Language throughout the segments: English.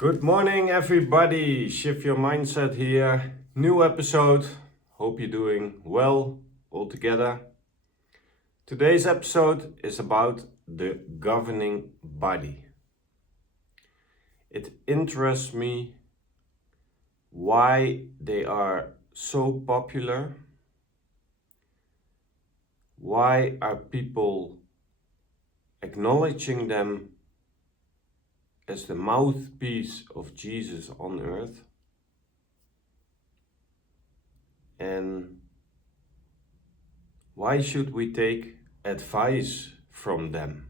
Good morning, everybody. Shift Your Mindset here. New episode. Hope you're doing well all together. Today's episode is about the governing body. It interests me why they are so popular. Why are people acknowledging them as the mouthpiece of Jesus on earth? And why should we take advice from them?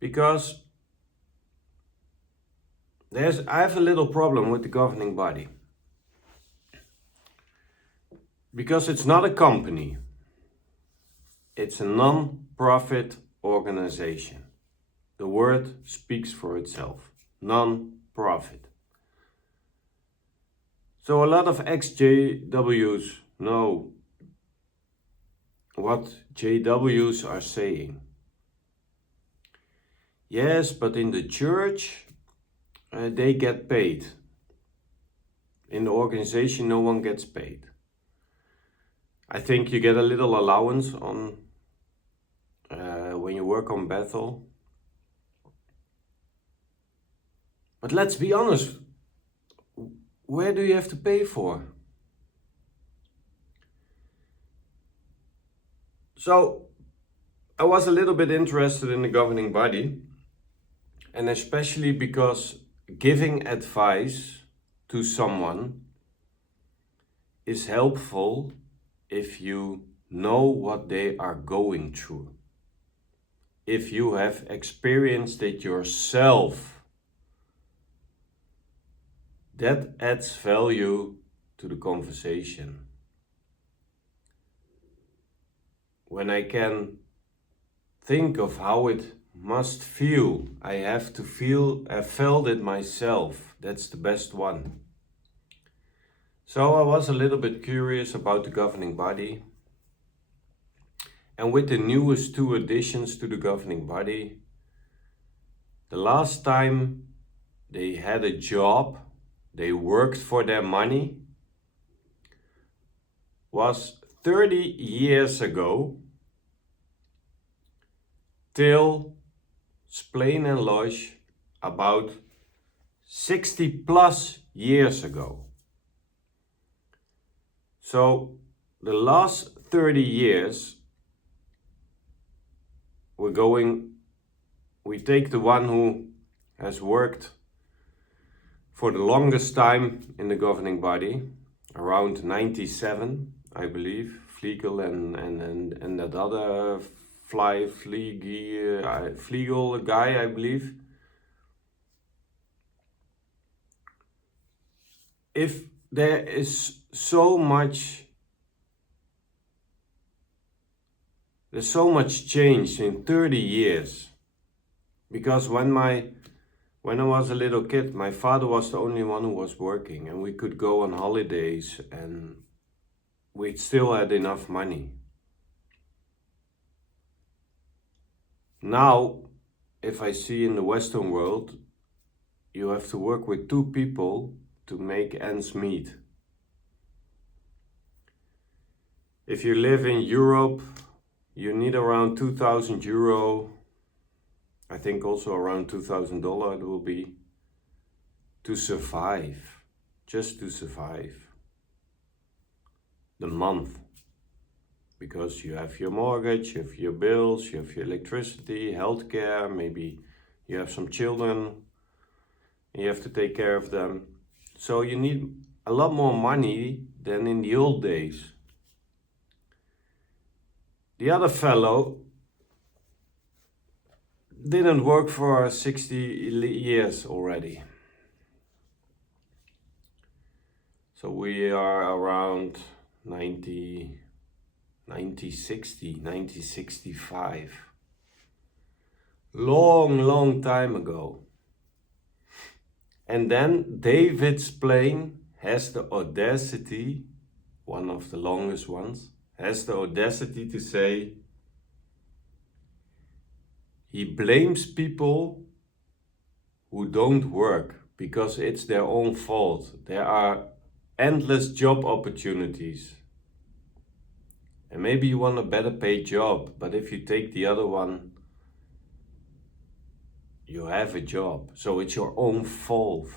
Because I have a little problem with the governing body. Because it's not a company. It's a non-profit organization. The word speaks for itself. Non-profit. So a lot of ex-JWs know what JWs are saying. Yes, but in the church, they get paid. In the organization, no one gets paid. I think you get a little allowance on when you work on Bethel. But let's be honest, where do you have to pay for? So I was a little bit interested in the governing body, and especially because giving advice to someone is helpful if you know what they are going through. If you have experienced it yourself, that adds value to the conversation. When I can think of how it must feel, I have felt it myself. That's the best one. So I was a little bit curious about the governing body. And with the newest two additions to the governing body, the last time they had a job, they worked for their money, was 30 years ago, till Splain and Loge about 60 plus years ago. So the last 30 years, we take the one who has worked for the longest time in the governing body, around 97, I believe, Fliegel and that other Fliegel guy, I believe. If there is there's so much change in 30 years, because when I was a little kid, my father was the only one who was working, and we could go on holidays and we still had enough money. Now, if I see in the Western world, you have to work with two people to make ends meet. If you live in Europe, you need around 2,000 euro, I think also around $2,000 it will be, to survive, just to survive the month. Because you have your mortgage, you have your bills, you have your electricity, healthcare, maybe you have some children, and you have to take care of them. So you need a lot more money than in the old days. The other fellow didn't work for 60 years already. So we are around 1965. Long time ago. And then David Splain has the audacity, one of the longest ones, has the audacity to say, he blames people who don't work because it's their own fault. There are endless job opportunities. And maybe you want a better paid job, but if you take the other one, you have a job. So it's your own fault.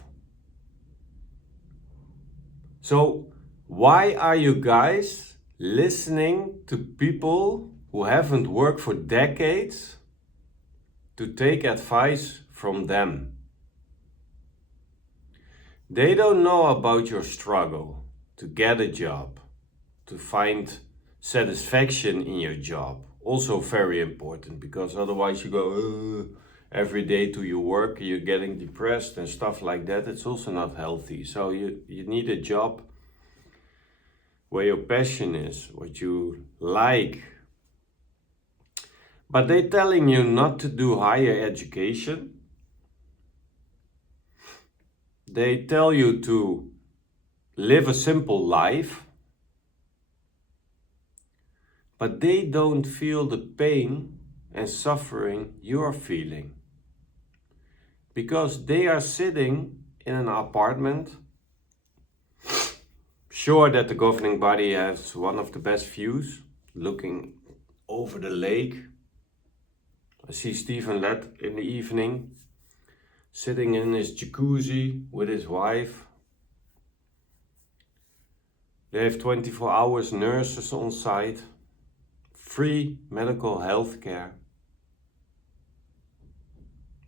So why are you guys listening to people who haven't worked for decades to take advice from them? They don't know about your struggle to get a job, to find satisfaction in your job. Also very important, because otherwise you go every day to your work, you're getting depressed and stuff like that. It's also not healthy. So you need a job where your passion is, what you like. But they're telling you not to do higher education. They tell you to live a simple life. But they don't feel the pain and suffering you're feeling. Because they are sitting in an apartment, sure that the governing body has one of the best views, looking over the lake. I see Stephen Lett in the evening, sitting in his jacuzzi with his wife. They have 24 hours nurses on site, free medical health care,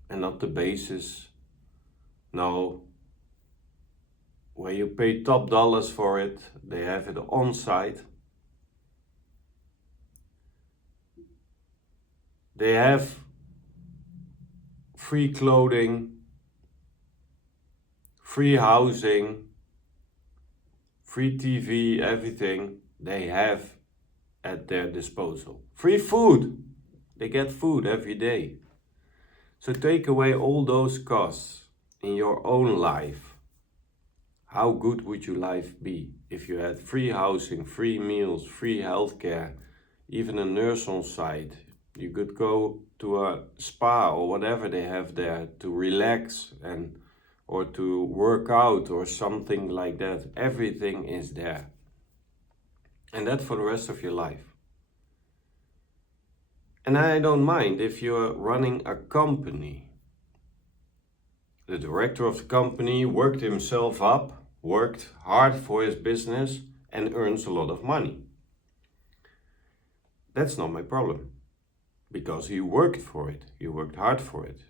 and not the basis, no, where you pay top dollars for it. They have it on site. They have free clothing, free housing, free TV, everything they have at their disposal. Free food. They get food every day. So take away all those costs in your own life. How good would your life be if you had free housing, free meals, free healthcare, even a nurse on site? You could go to a spa or whatever they have there to relax or to work out or something like that. Everything is there. And that for the rest of your life. And I don't mind if you're running a company. The director of the company worked himself up, worked hard for his business and earns a lot of money. That's not my problem. Because he worked for it. He worked hard for it.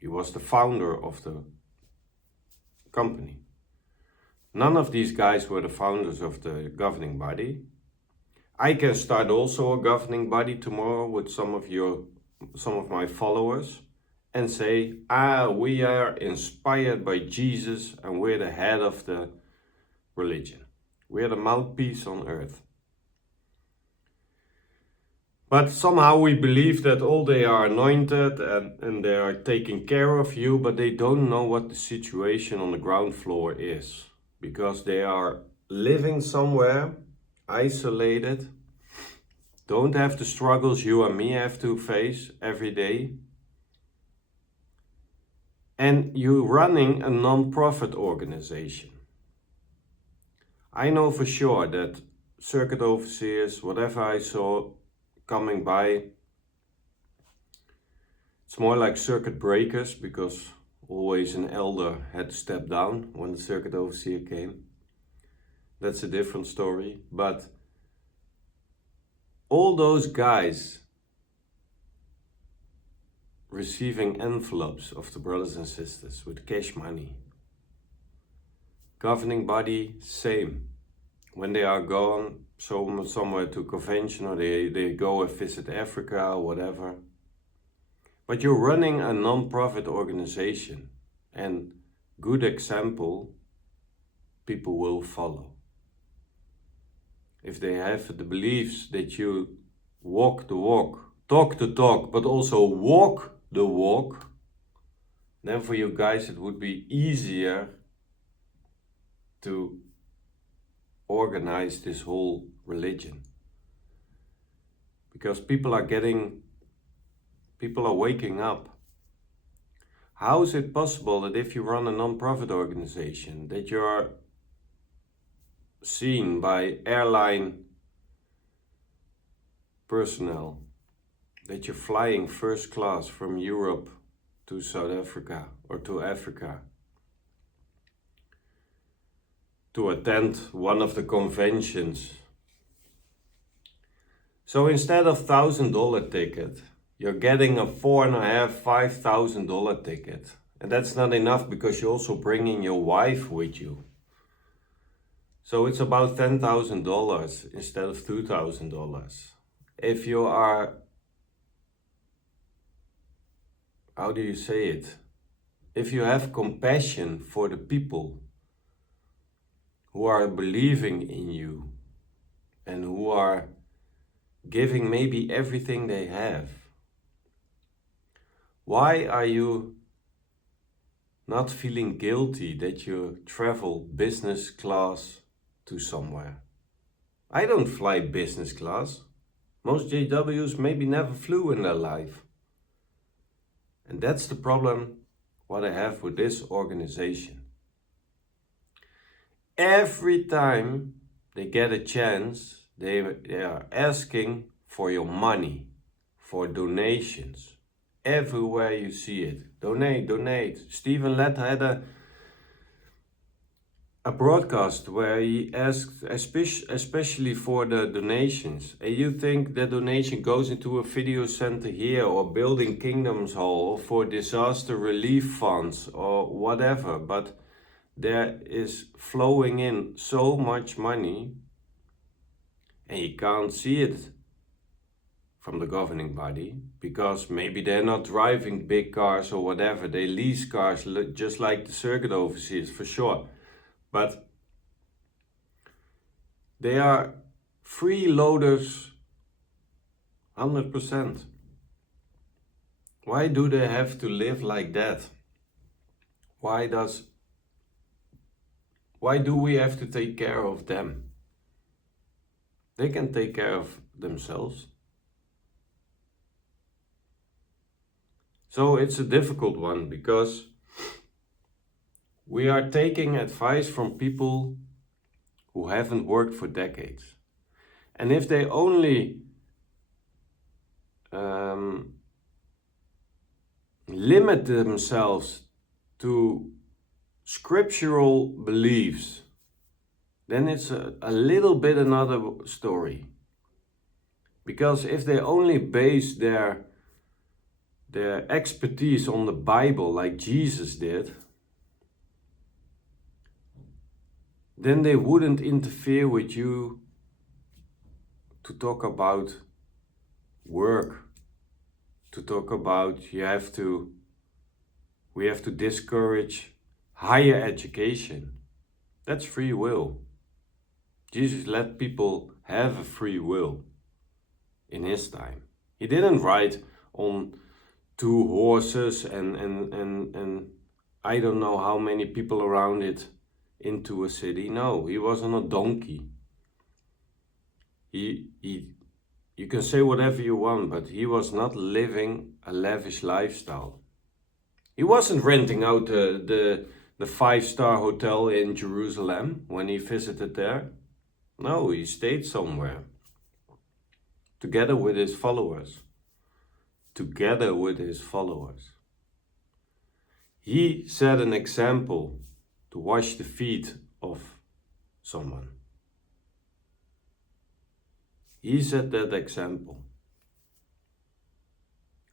He was the founder of the company. None of these guys were the founders of the governing body. I can start also a governing body tomorrow with some of my followers and say, we are inspired by Jesus and we're the head of the religion. We're the mouthpiece on earth. But somehow we believe that all they are anointed and they are taking care of you, but they don't know what the situation on the ground floor is. Because they are living somewhere, isolated, don't have the struggles you and me have to face every day. And you're running a non-profit organization. I know for sure that circuit overseers, whatever I saw coming by, it's more like circuit breakers, because always an elder had to step down when the circuit overseer came. That's a different story. But all those guys receiving envelopes of the brothers and sisters with cash money. Governing body, same. When they are gone somewhere to convention or they go and visit Africa or whatever. But you're running a non-profit organization, and good example, people will follow. If they have the beliefs that you walk the walk, talk the talk, but also walk the walk, then for you guys it would be easier to organize this whole religion. Because people are getting People are waking up. How is it possible that if you run a non-profit organization, that you are seen by airline personnel, that you're flying first class from Europe to South Africa or to Africa to attend one of the conventions? So instead of $1,000 ticket, you're getting a $4,500, $5,000 ticket. And that's not enough because you're also bringing your wife with you. So it's about $10,000 instead of $2,000. If you are, how do you say it? If you have compassion for the people who are believing in you and who are giving maybe everything they have, why are you not feeling guilty that you travel business class to somewhere? I don't fly business class. Most JWs maybe never flew in their life. And that's the problem what I have with this organization. Every time they get a chance, they are asking for your money, for donations. Everywhere you see it. Donate, donate. Stephen Lett had a broadcast where he asked especially for the donations. And you think the donation goes into a video center here or Building Kingdoms Hall or for disaster relief funds or whatever. But there is flowing in so much money and you can't see it from the governing body, because maybe they're not driving big cars or whatever. They lease cars just like the circuit overseers for sure. But they are freeloaders 100%. Why do they have to live like that? Why do we have to take care of them? They can take care of themselves. So it's a difficult one because we are taking advice from people who haven't worked for decades. And if they only limit themselves to scriptural beliefs, then it's a little bit another story. Because if they only base their expertise on the Bible like Jesus did, then they wouldn't interfere with you to talk about work, to talk about we have to discourage higher education. That's free will. Jesus let people have a free will in his time. He didn't ride on 2 horses and I don't know how many people around it into a city. No, he was on a donkey. You can say whatever you want, but he was not living a lavish lifestyle. He wasn't renting out the 5-star hotel in Jerusalem when he visited there. No, he stayed somewhere together with his followers. Together with his followers. He set an example to wash the feet of someone. He set that example.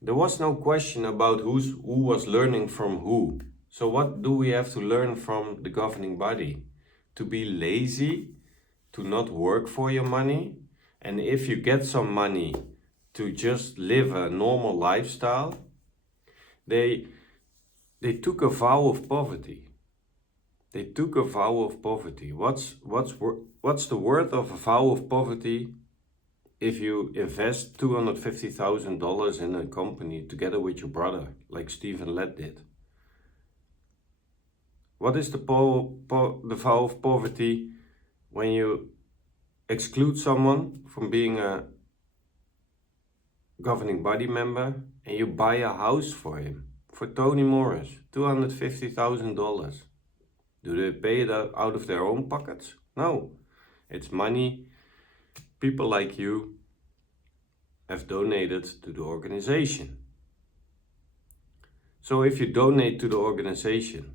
There was no question about who was learning from who. So what do we have to learn from the governing body? To be lazy, to not work for your money, and if you get some money, to just live a normal lifestyle. They took a vow of poverty. They took a vow of poverty. What's the worth of a vow of poverty if you invest $250,000 in a company together with your brother, like Stephen Lett did? What is the vow of poverty when you exclude someone from being a governing body member and you buy a house for him, for Tony Morris, $250,000. Do they pay it out of their own pockets? No, it's money people like you have donated to the organization. So if you donate to the organization,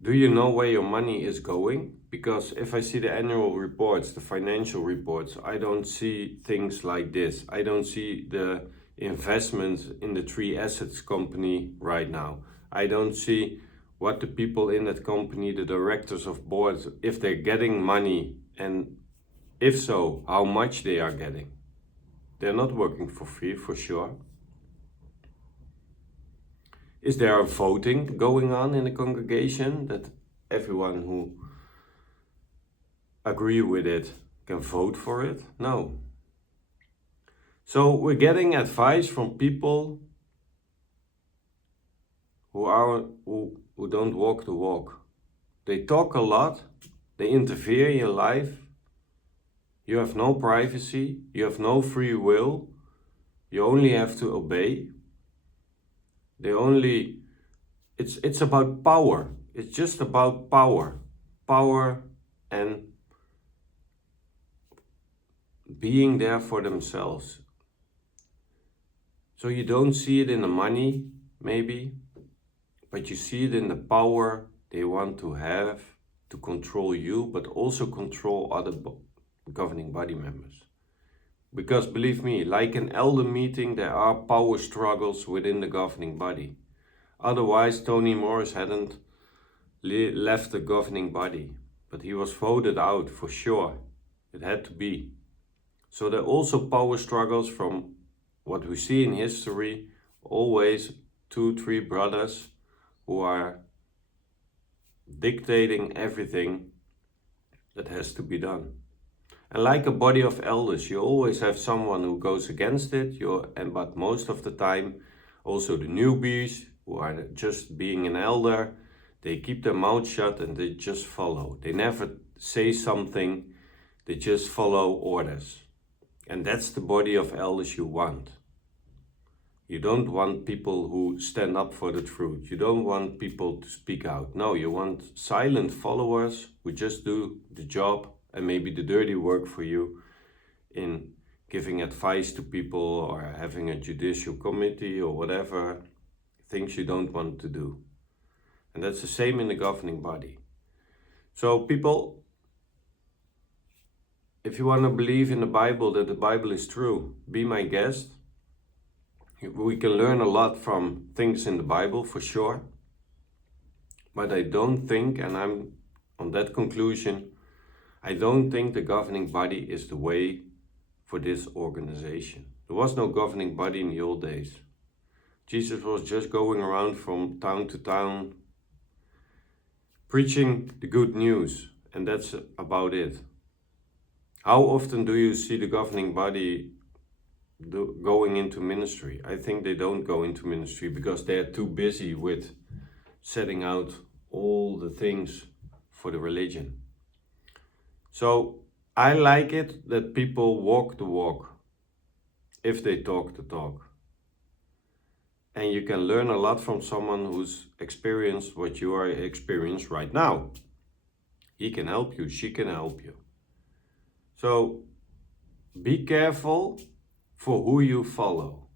do you know where your money is going? Because if I see the annual reports, the financial reports, I don't see things like this. I don't see the investments in the 3 Assets company right now. I don't see what the people in that company, the directors of boards, if they're getting money, and if so, how much they are getting. They're not working for free, for sure. Is there a voting going on in the congregation that everyone who agree with it can vote for it? No. So we're getting advice from people who don't walk the walk. They talk a lot, they interfere in your life. You have no privacy, you have no free will, you only have to obey. It's about power. It's just about power. Power and being there for themselves. So you don't see it in the money, maybe, but you see it in the power they want to have to control you, but also control other governing body members. Because believe me, like an elder meeting, there are power struggles within the governing body. Otherwise, Tony Morris hadn't left the governing body, but he was voted out for sure. It had to be. So there are also power struggles from what we see in history, always 2-3 brothers who are dictating everything that has to be done. And like a body of elders, you always have someone who goes against it, but most of the time, also the newbies who are just being an elder, they keep their mouth shut and they just follow. They never say something, they just follow orders. And that's the body of elders you want. You don't want people who stand up for the truth. You don't want people to speak out. No, you want silent followers who just do the job and maybe the dirty work for you in giving advice to people or having a judicial committee or whatever, things you don't want to do. And that's the same in the governing body. So people, if you want to believe in the Bible, that the Bible is true, be my guest. We can learn a lot from things in the Bible, for sure. But I don't think, and I'm on that conclusion, I don't think the governing body is the way for this organization. There was no governing body in the old days. Jesus was just going around from town to town, preaching the good news, and that's about it. How often do you see the governing body going into ministry? I think they don't go into ministry because they're too busy with setting out all the things for the religion. So I like it that people walk the walk if they talk the talk. And you can learn a lot from someone who's experienced what you are experiencing right now. He can help you, she can help you. So be careful for who you follow.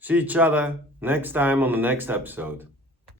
See each other next time on the next episode.